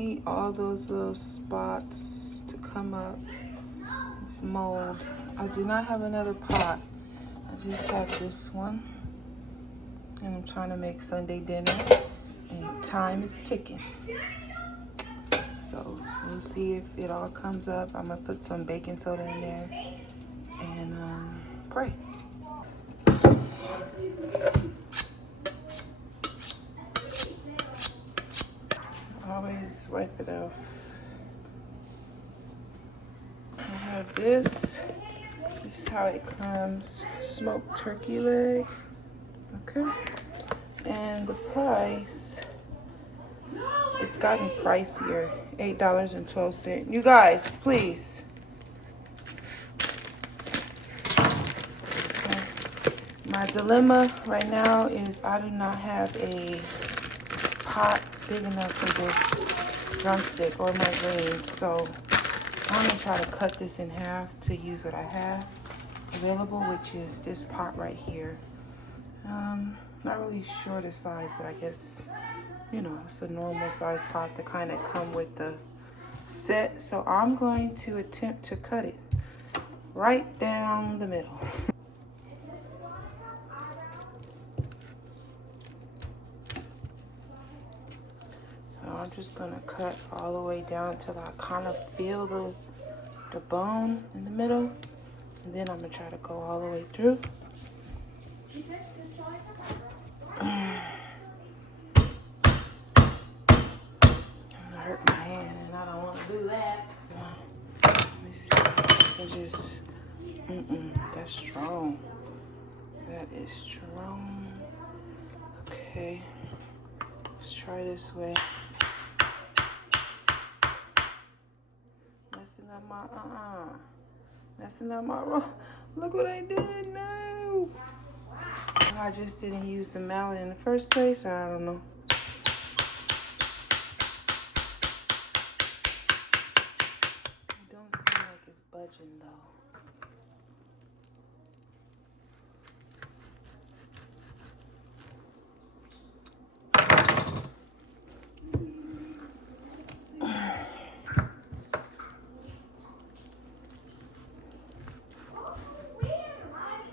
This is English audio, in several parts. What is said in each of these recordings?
need all those little spots to come up. It's mold. I do not have another pot. I just have this one. And I'm trying to make Sunday dinner. And time is ticking. So we'll see if it all comes up. I'm gonna put some baking soda in there and pray. Always wipe it off. I have this. This is how it comes. Smoked turkey leg. Okay. And the price, it's gotten pricier. $8.12. You guys, please. Okay. My dilemma right now is I do not have a pot big enough for this drumstick or my greens, so I'm gonna try to cut this in half to use what I have available, which is this pot right here. Not really sure the size, but I guess, you know, it's a normal size pot that kind of come with the set. So I'm going to attempt to cut it right down the middle. So I'm just gonna cut all the way down until I kind of feel the bone in the middle. And then I'm gonna try to go all the way through. Hurt my hand and I don't want to do that. Let me see. I can just, that's strong. That is strong. Okay. Let's try this way. Messing up my, messing up my roll. Look what I did, no. I just didn't use the mallet in the first place, I don't know. Budging though.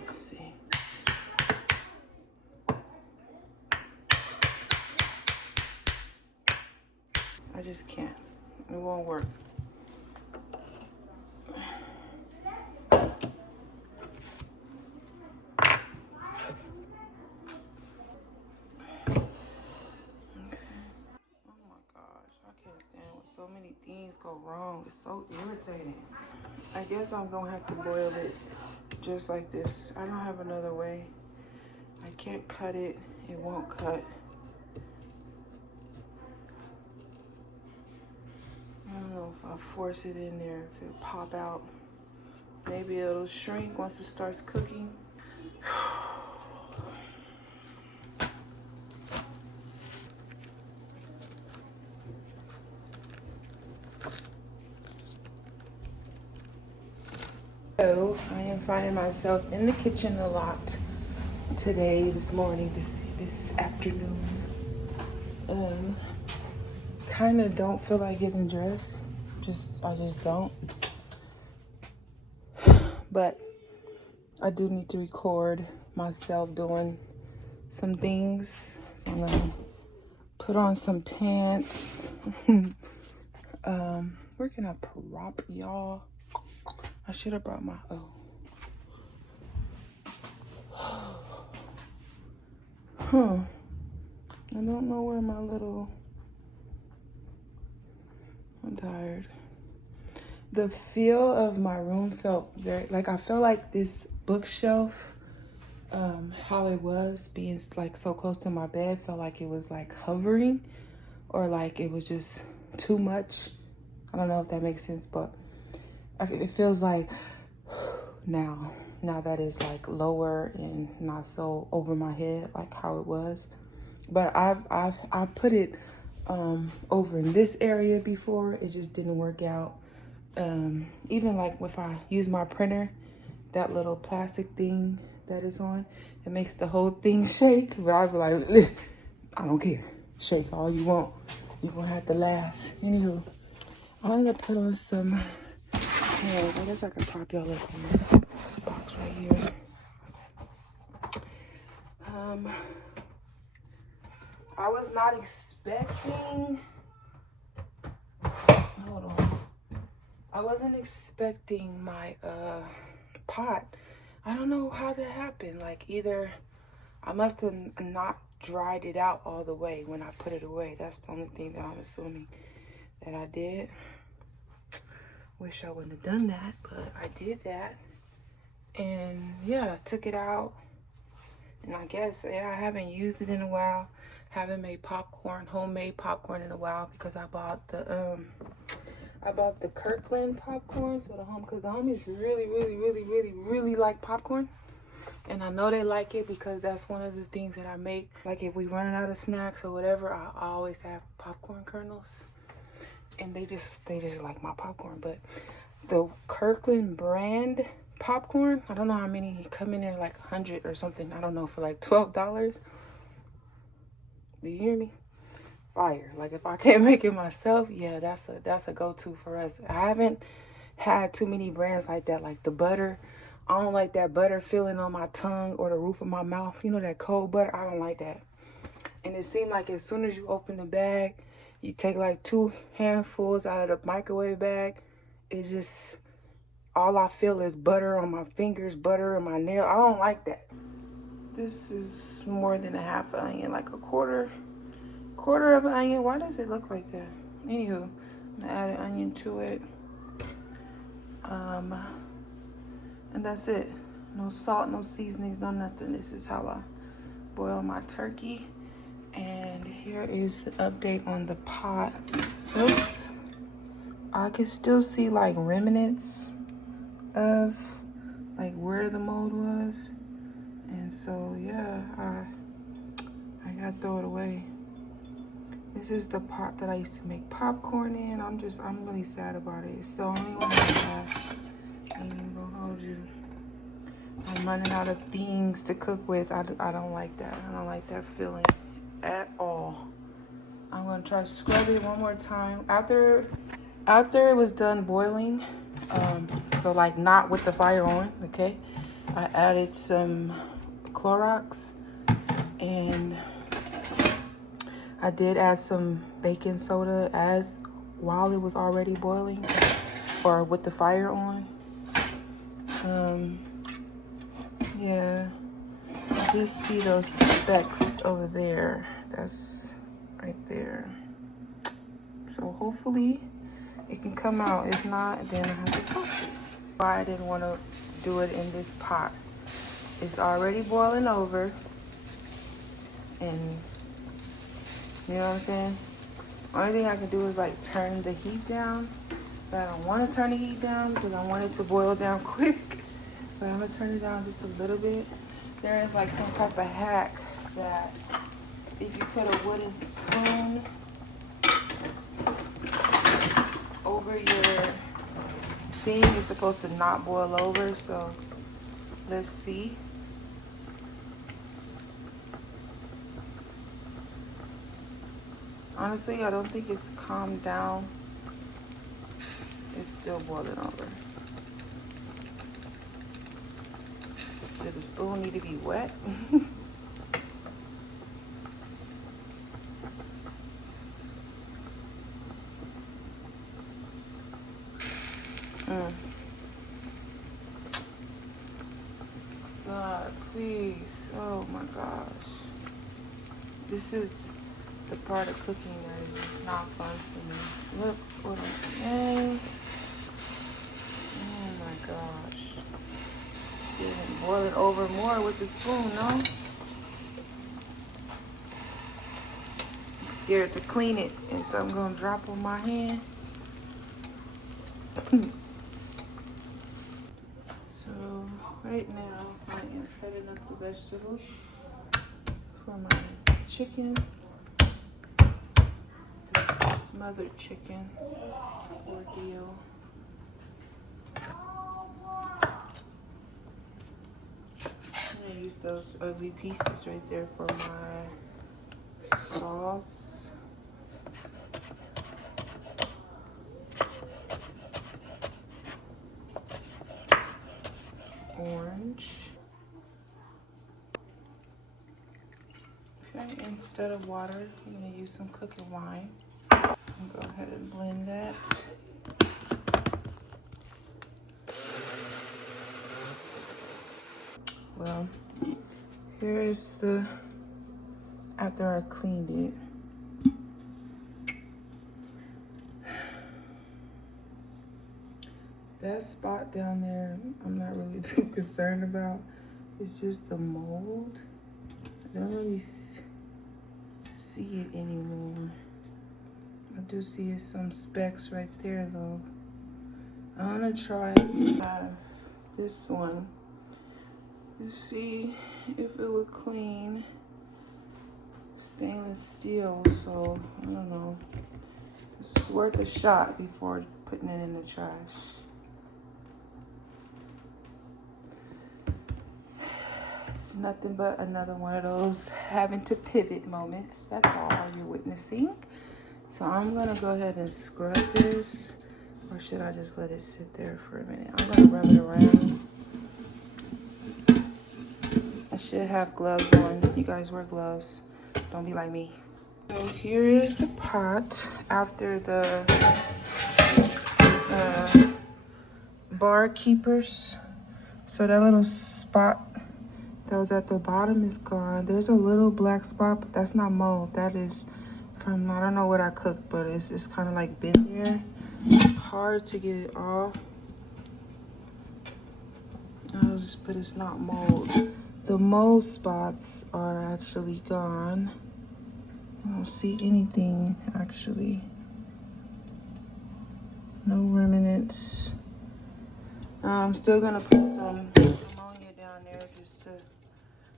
Let's see. I just can't. It won't work. So many things go wrong. It's so irritating. I guess I'm gonna have to boil it just like this. I don't have another way. I can't cut it. It won't cut. I don't know if I force it in there, if it'll pop out. Maybe it'll shrink once it starts cooking. So I am finding myself in the kitchen a lot today, this morning, this afternoon. Kind of don't feel like getting dressed. I just don't. But I do need to record myself doing some things. So I'm gonna put on some pants. Where can I prop y'all? I should have brought my, I don't know where my little, I'm tired. The feel of my room felt very, like I felt like this bookshelf, how it was being like so close to my bed, felt like it was like hovering or like it was just too much. I don't know if that makes sense, but it feels like now that it's like lower and not so over my head like how it was. But I put it over in this area before. It just didn't work out. Even like if I use my printer, that little plastic thing that is on, it makes the whole thing shake. But I'd be like, I don't care, shake all you want. You're gonna have to last. Anywho, I'm gonna put on some. I guess I can prop y'all up on this box right here. I was not expecting. Hold on. I wasn't expecting my pot. I don't know how that happened. Like, either I must have not dried it out all the way when I put it away. That's the only thing that I'm assuming that I did. Wish I wouldn't have done that, but I did that. And yeah, took it out. And I guess, yeah, I haven't used it in a while. Haven't made popcorn, homemade popcorn in a while, because I bought the Kirkland popcorn. So because the homies really like popcorn. And I know they like it because that's one of the things that I make. Like, if we running out of snacks or whatever, I always have popcorn kernels. And they just like my popcorn. But the Kirkland brand popcorn, I don't know how many come in there, like 100 or something. I don't know, for like $12. Do you hear me? Fire. Like, if I can't make it myself, yeah, that's a go-to for us. I haven't had too many brands like that. Like the butter, I don't like that butter feeling on my tongue or the roof of my mouth. You know, that cold butter, I don't like that. And it seemed like as soon as you open the bag, you take like 2 handfuls out of the microwave bag, it's just, all I feel is butter on my fingers, butter on my nail. I don't like that. This is more than a half an onion, like a quarter of an onion. Why does it look like that? Anywho, I'm gonna add an onion to it. And that's it. No salt, no seasonings, no nothing. This is how I boil my turkey. And here is the update on the pot. Oops. I can still see like remnants of like where the mold was. And so yeah, I gotta throw it away. This is the pot that I used to make popcorn in. I'm really sad about it. It's the only one I have. I ain't even gonna hold you. I'm running out of things to cook with. I don't like that. I don't like that feeling at all. I'm gonna try to scrub it one more time. After it was done boiling, so like not with the fire on, okay? I added some Clorox, and I did add some baking soda while it was already boiling, or with the fire on. Yeah, I just see those specks over there. That's right there. So hopefully it can come out. If not, then I have to toast it. Why I didn't want to do it in this pot. It's already boiling over, and you know what I'm saying? Only thing I can do is like turn the heat down, but I don't want to turn the heat down because I want it to boil down quick. But I'm gonna turn it down just a little bit. There is like some type of hack that if you put a wooden spoon over your thing, it's supposed to not boil over. So let's see. Honestly, I don't think it's calmed down. It's still boiling over. Does the spoon need to be wet? God, please. Oh my gosh. This is the part of cooking that is just not fun for me. Look what I'm doing. Oh my gosh. Didn't boil it over more with the spoon, no? I'm scared to clean it and something gonna drop on my hand. So right now I am cutting up the vegetables for my chicken. Smothered chicken ordeal. I'm gonna use those ugly pieces right there for my sauce. instead of water, I'm gonna use some cooking wine. Go ahead and blend that. Well, here is the, after I cleaned it. That spot down there, I'm not really too concerned about. It's just the mold. I don't really see it anymore. I do see some specks right there though. I'm gonna try this one to see if it would clean. Stainless steel, so I don't know. It's worth a shot before putting it in the trash. It's nothing but another one of those having to pivot moments. That's all you're witnessing. So I'm gonna go ahead and scrub this, or should I just let it sit there for a minute? I'm gonna rub it around. I should have gloves on. You guys wear gloves. Don't be like me. So here is the pot after the bar keepers. So that little spot that was at the bottom is gone. There's a little black spot, but that's not mold. That is from, I don't know what I cooked, but it's just kind of like been there. It's hard to get it off. But it's not mold. The mold spots are actually gone. I don't see anything actually. No remnants. I'm still gonna put some ammonia down there just to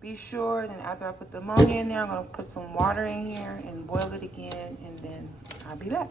be sure. And then after I put the ammonia in there, I'm gonna put some water in here and boil it again, and then I'll be back.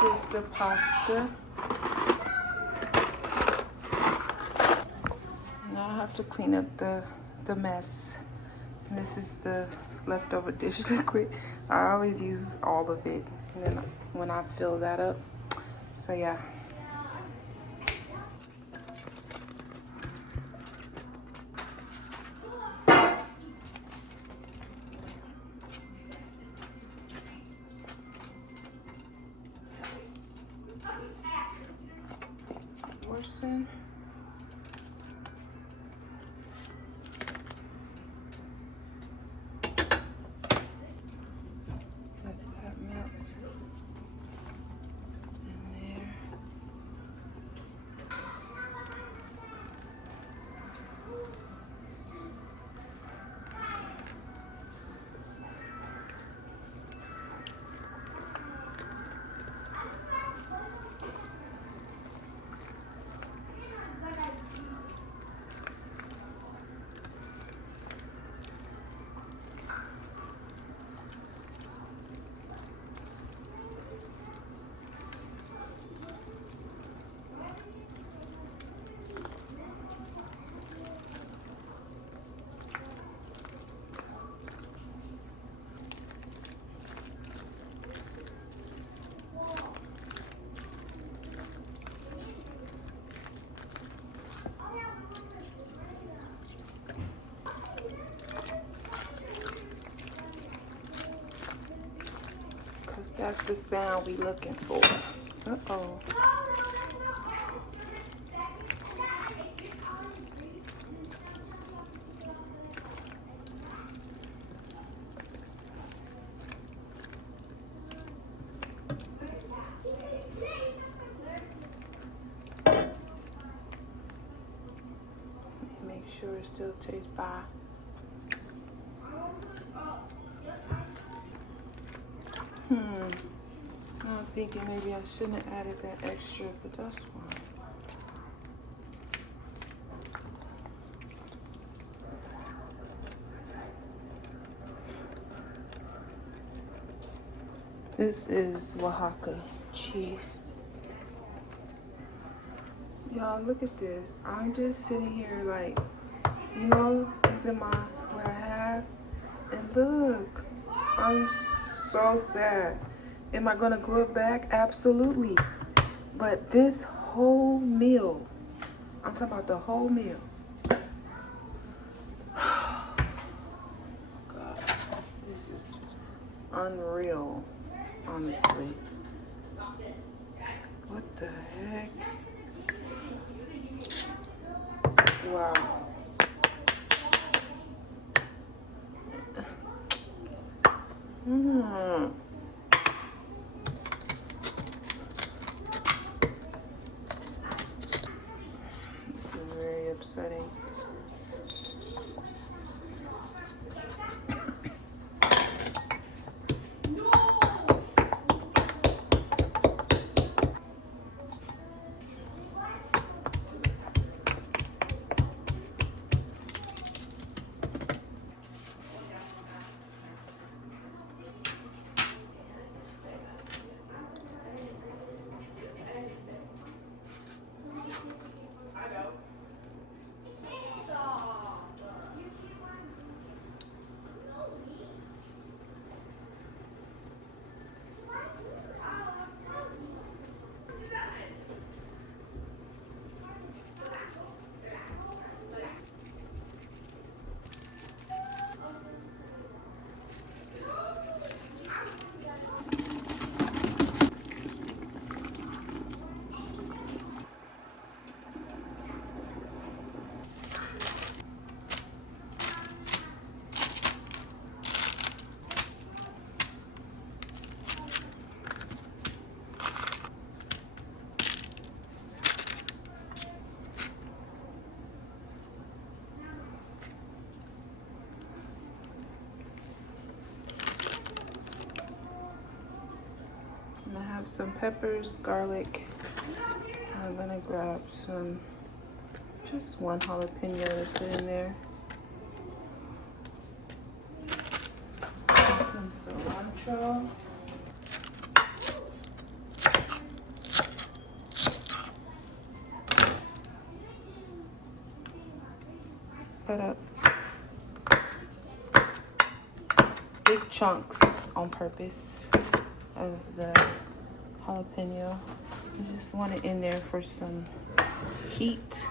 Here's the pasta. Now I have to clean up the mess. And this is the leftover dish liquid. I always use all of it, and then when I fill that up. So yeah. Worsen. Let that melt in there. That's the sound we looking for. Uh-oh. Make sure it still tastes fine. I'm thinking maybe I shouldn't have added that extra, but that's fine. This is Oaxaca cheese. Y'all, look at this. I'm just sitting here like, you know, using what I have. And look, I'm so sad. Am I gonna glue it back? Absolutely. But this whole meal, I'm talking about the whole meal. Oh my God, this is unreal, honestly. What the heck? Wow. This is very upsetting. I have some peppers, garlic. I'm gonna grab just one jalapeno to put in there. And some cilantro. Cut up big chunks on purpose of the jalapeno. I just want it in there for some heat.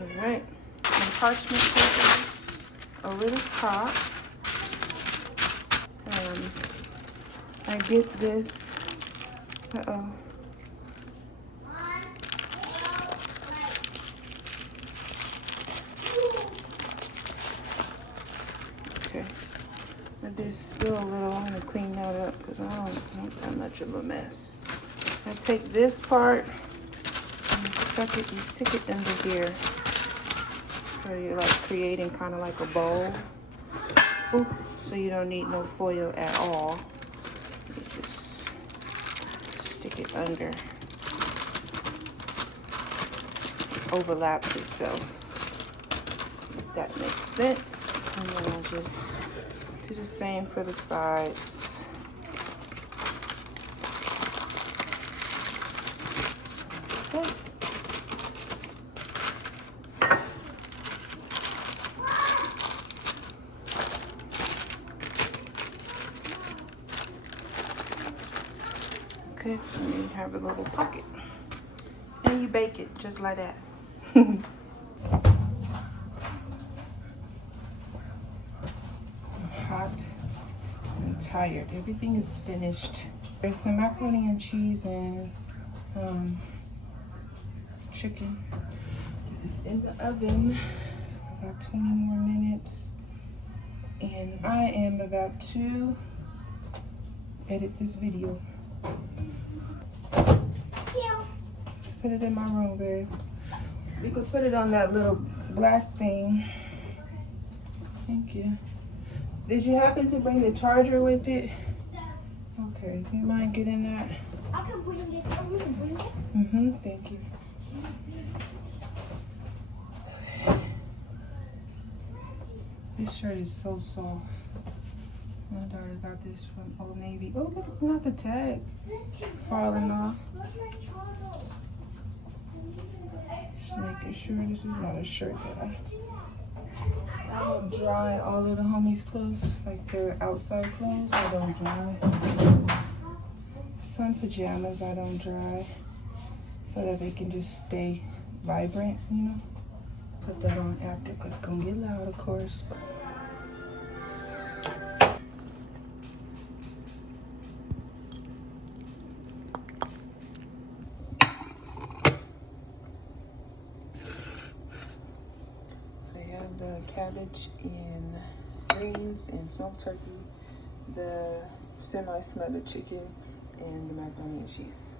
Alright, some parchment paper over the top. I get this, okay, but there's still a little. I'm gonna clean that up because I don't want that much of a mess. I take this part and you stick it under here. So you're like creating kind of like a bowl. Ooh, so you don't need no foil at all. You just stick it under. It overlaps itself. If that makes sense. And then I'll just do the same for the sides. Okay. Okay, and you have a little pocket. And you bake it just like that. tired. Everything is finished. The macaroni and cheese and chicken is in the oven. About 20 more minutes. And I am about to edit this video. Let's put it in my room, babe. We could put it on that little black thing. Thank you. Did you happen to bring the charger with it? Okay, do you mind getting that? I can bring it. I'm gonna bring it. Thank you. This shirt is so soft. My daughter got this from Old Navy. Oh, look, not the tag falling off. Just making sure this is not a shirt that I don't dry all of the homies' clothes, like their outside clothes. I don't dry. Some pajamas I don't dry, so that they can just stay vibrant, you know. Put that on after, because it's gonna get loud, of course. The cabbage and greens and smoked turkey, the semi-smothered chicken, and the macaroni and cheese.